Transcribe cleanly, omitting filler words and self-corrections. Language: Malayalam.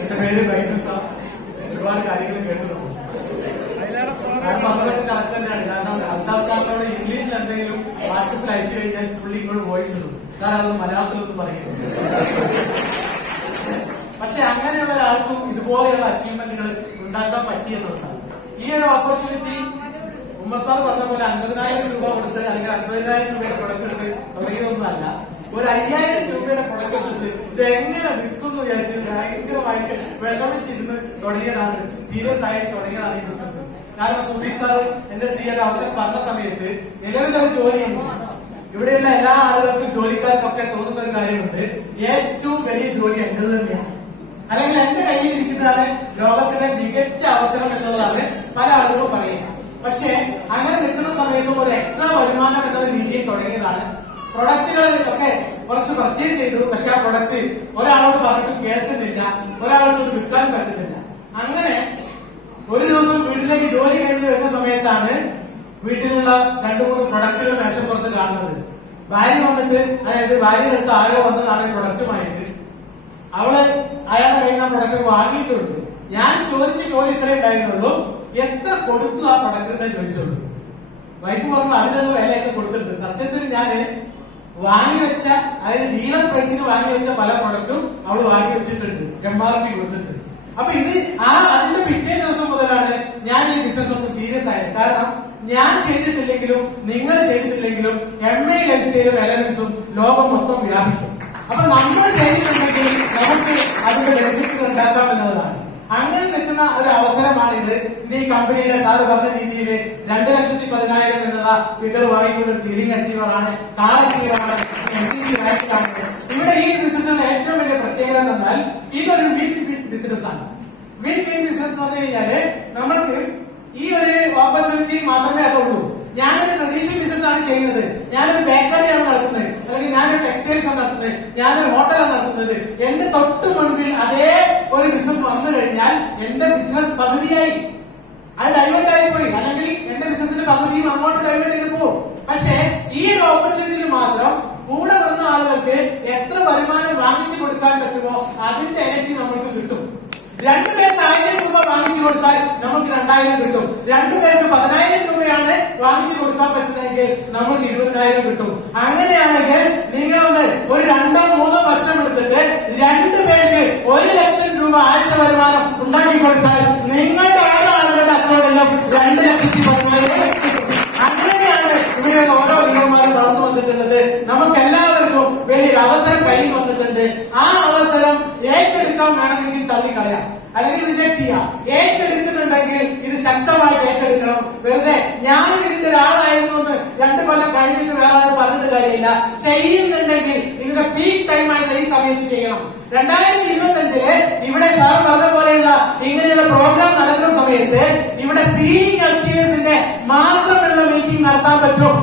എന്റെ പേര് ബൈബിൾ സാർ. ഒരുപാട് കാര്യങ്ങൾ കേട്ടതാണ്. പറഞ്ഞതൊക്കെ കറക്റ്റ് തന്നെയാണ്. കാരണം അൽത്താഫ്ക്കാരനോട് ഇംഗ്ലീഷിൽ എന്തെങ്കിലും വാട്സപ്പിൽ അയച്ചു കഴിഞ്ഞാൽ പുള്ളി ഇങ്ങോട്ട് വോയിസ് ഇടും. കാരണം അത് മലയാളത്തിലൊന്നും പറയുന്നത്. പക്ഷെ അങ്ങനെയുള്ള ഒരാൾക്കും ഇതുപോലെയുള്ള അച്ചീവ്മെന്റുകൾ ഉണ്ടാക്കാൻ പറ്റിയെന്നുണ്ടാവും. ഈ ഒരു ഓപ്പർച്യൂണിറ്റി ഉമ്മർ സാർ പറഞ്ഞ പോലെ 50,000 രൂപ കൊടുത്ത് അല്ലെങ്കിൽ 50,000 രൂപയുടെ പ്രൊഡക്റ്റ് എടുത്ത് തുടങ്ങിയതൊന്നുമല്ല. ഒരു 5,000 രൂപയുടെ പ്രൊഡക്റ്റ് എടുത്ത് ഇത് എങ്ങനെ വിൽക്കുന്നു വിചാരിച്ച് ഭയങ്കരമായിട്ട് വിഷമിച്ചിരുന്ന് തുടങ്ങിയതാണ്. സീരിയസ് ആയിട്ട് തുടങ്ങിയതാണ് ഈ ബിസിനസ്. കാരണം സുധീഷ് സാർ എന്റെ അടുത്ത് ഈ ഒരു അവസരം പറഞ്ഞ സമയത്ത് നിലവിലൊരു ജോലിയുണ്ട്. ഇവിടെയുള്ള എല്ലാ ആളുകൾക്കും ജോലിക്കാർക്കൊക്കെ തോന്നുന്ന ഒരു കാര്യമുണ്ട്, ഏറ്റവും വലിയ ജോലി എന്റേത് തന്നെയാണ്, അല്ലെങ്കിൽ എന്റെ കയ്യിൽ ഇരിക്കുന്നതാണ് ലോകത്തിലെ മികച്ച അവസരം എന്നുള്ളതാണ് പല ആളുകളും പറയുന്നത്. പക്ഷെ അങ്ങനെ നിൽക്കുന്ന സമയത്തും ഒരു എക്സ്ട്രാ വരുമാനം എന്നുള്ള രീതിയിൽ തുടങ്ങിയതാണ്. പ്രൊഡക്റ്റുകൾ ഒക്കെ കുറച്ച് പർച്ചേസ് ചെയ്തു. പക്ഷെ ആ പ്രൊഡക്റ്റ് ഒരാളോട് പറഞ്ഞിട്ട് കേൾക്കുന്നില്ല, ഒരാളോട് വിൽക്കാൻ പറ്റുന്നില്ല. അങ്ങനെ ഒരു ദിവസം വീട്ടിലേക്ക് ജോലി കഴിഞ്ഞ് വരുന്ന സമയത്താണ് വീട്ടിലുള്ള 2-3 പ്രൊഡക്റ്റുകൾ മേശപ്പുറത്ത് കാണുന്നത്. ഭാര്യ വന്നിട്ട്, അതായത് ഭാര്യയുടെ അടുത്ത് ആരോ വന്നതാണ് ഈ പ്രൊഡക്റ്റുമായിട്ട്. അവള് അയാളുടെ കയ്യിൽ നിന്ന് പ്രൊഡക്റ്റ് വാങ്ങിയിട്ടുണ്ട്. ഞാൻ ചോദിച്ച ചോദ്യം ഇത്രേ ഉണ്ടായിരുന്നുള്ളൂ, എത്ര കൊടുത്തു ആ പ്രൊഡക്റ്റിനെ ചോദിച്ചോളൂ. വൈഫ് പറഞ്ഞു അതിനുള്ള വിലയൊക്കെ കൊടുത്തിട്ടുണ്ട്. സത്യത്തിൽ ഞാൻ വാങ്ങിവെച്ച, അതായത് ഡീലർ പ്രൈസിന് വാങ്ങിവെച്ച പല പ്രൊഡക്റ്റും അവള് വാങ്ങി വെച്ചിട്ടുണ്ട്, MRP കൊടുത്തിട്ട്. അപ്പൊ ഇത് അതിന്റെ പിറ്റേ ദിവസം മുതലാണ് ഞാൻ ഈ ബിസിനസ് ഒന്ന് സീരിയസ് ആയത്. കാരണം ഞാൻ ചെയ്തിട്ടില്ലെങ്കിലും നിങ്ങൾ ചെയ്തിട്ടില്ലെങ്കിലും MA ലൈഫ് സ്റ്റൈലും എലമെന്റ്സും ലോകം മൊത്തം വ്യാപിക്കും. അപ്പൊ നമ്മൾ ചെയ്തിട്ടുണ്ടെങ്കിൽ നമുക്ക് അതിന്റെ ബെനിഫിറ്റുകൾ ഉണ്ടാക്കാം എന്നുള്ളതാണ്. അങ്ങനെ നിൽക്കുന്ന ഒരു അവസരമാണിത്. ഈ കമ്പനിയുടെ സാറ് പറഞ്ഞ രീതിയിൽ 2,10,000 എന്നുള്ള ഫിഗർ വാങ്ങിക്കൊണ്ട് ഒരു സീലിംഗ് അച്ചീവറാണ്, കാർ അച്ചീവറാണ്, MCC റാങ്കാണ്. ഇവിടെ ഈ ബിസിനസ്സിന്റെ ഏറ്റവും വലിയ പ്രത്യേകത എന്ന് പറഞ്ഞാൽ ഇതൊരു വിൻ വിൻ ബിസിനസ് ആണ്. വിൻ വിൻ ബിസിനസ് എന്ന് പറഞ്ഞു കഴിഞ്ഞാല് നമ്മൾക്ക് ഈ ഒരു ഓപ്പർച്യൂണിറ്റി മാത്രമേ അതുള്ളൂ. ഞാനൊരു ട്രഡീഷണൽ ബിസിനസ് ആണ് ചെയ്യുന്നത്, ഞാനൊരു ബേക്കറിയാണ് നടത്തുന്നത്, അല്ലെങ്കിൽ ഞാനൊരു ടെക്സ്റ്റൈൽസ് ആണ് നടത്തുന്നത്, ഞാനൊരു ഹോട്ടലാണ് നടത്തുന്നത്. എന്റെ തൊട്ട് മുൻപിൽ അതേ ഒരു ബിസിനസ് വന്നു കഴിഞ്ഞാൽ എന്റെ ബിസിനസ് പകുതിയായി, അത് ഡൈവേർട്ട് ആയി പോയി, അല്ലെങ്കിൽ എന്റെ ബിസിനസിന്റെ പകുതിയും അങ്ങോട്ട് ഡൈവേർട്ട് ചെയ്ത് പോകും. പക്ഷെ ഈ ഒരു ഓപ്പർച്യൂണിറ്റിയിൽ മാത്രം കൂടെ വന്ന ആളുകൾക്ക് എത്ര വരുമാനം വാങ്ങിച്ചു കൊടുക്കാൻ പറ്റുമോ അതിന്റെ ഇരട്ടി നമുക്ക് കിട്ടും. 2 പേർക്ക് 1,000 രൂപ വാങ്ങിച്ചു കൊടുത്താൽ നമുക്ക് 2,000 കിട്ടും. 2 പേർക്ക് 10,000 രൂപയാണ് വാങ്ങിച്ചു കൊടുക്കാൻ പറ്റുന്നതെങ്കിൽ നമുക്ക് 20,000 കിട്ടും. അങ്ങനെയാണെങ്കിൽ നിങ്ങളുടെ ഒരു 2-3 വർഷം എടുത്തിട്ട് 2 പേർക്ക് 1,00,000 രൂപ ആഴ്ച വരുമാനം ഉണ്ടാക്കി കൊടുത്താൽ നിങ്ങളുടെ ആളുകളുടെ അക്കൗണ്ടിലും 2,10,000 കിട്ടും. അങ്ങനെയാണ് ഇവിടെ ഓരോ ലീഡർമാരും വളർന്നു വന്നിട്ടുള്ളത്. നമുക്ക് എല്ലാവർക്കും വലിയൊരു അവസരം കയ്യിൽ വന്നിട്ടുണ്ട്. ആ അവസരം ഏറ്റെടുക്കാൻ വേണമെങ്കിൽ തള്ളിക്കളയാം, അല്ലെങ്കിൽ റിജക്ട് ചെയ്യാം. ഏറ്റെടുക്കുന്നുണ്ടെങ്കിൽ ഇത് ശക്തമായിട്ട് ഏറ്റെടുക്കണം. വെറുതെ ഞാനും ഇതിന്റെ ഒരാളായിരുന്നു എന്ന് 2 കൊല്ലം കഴിഞ്ഞിട്ട് വേറെ ആരും പറഞ്ഞിട്ട് കാര്യമില്ല. ചെയ്യുന്നുണ്ടെങ്കിൽ ഇതിന്റെ പീക്ക് ടൈമായിട്ട് ഈ സമയത്ത് ചെയ്യണം. 2025 ഇവിടെ സാർ പറഞ്ഞ പോലെയുള്ള ഇങ്ങനെയുള്ള പ്രോഗ്രാം നടക്കുന്ന സമയത്ത് ഇവിടെ സീനിയർ അച്ചീവേഴ്സിന്റെ മാത്രമുള്ള മീറ്റിംഗ് നടത്താൻ പറ്റും.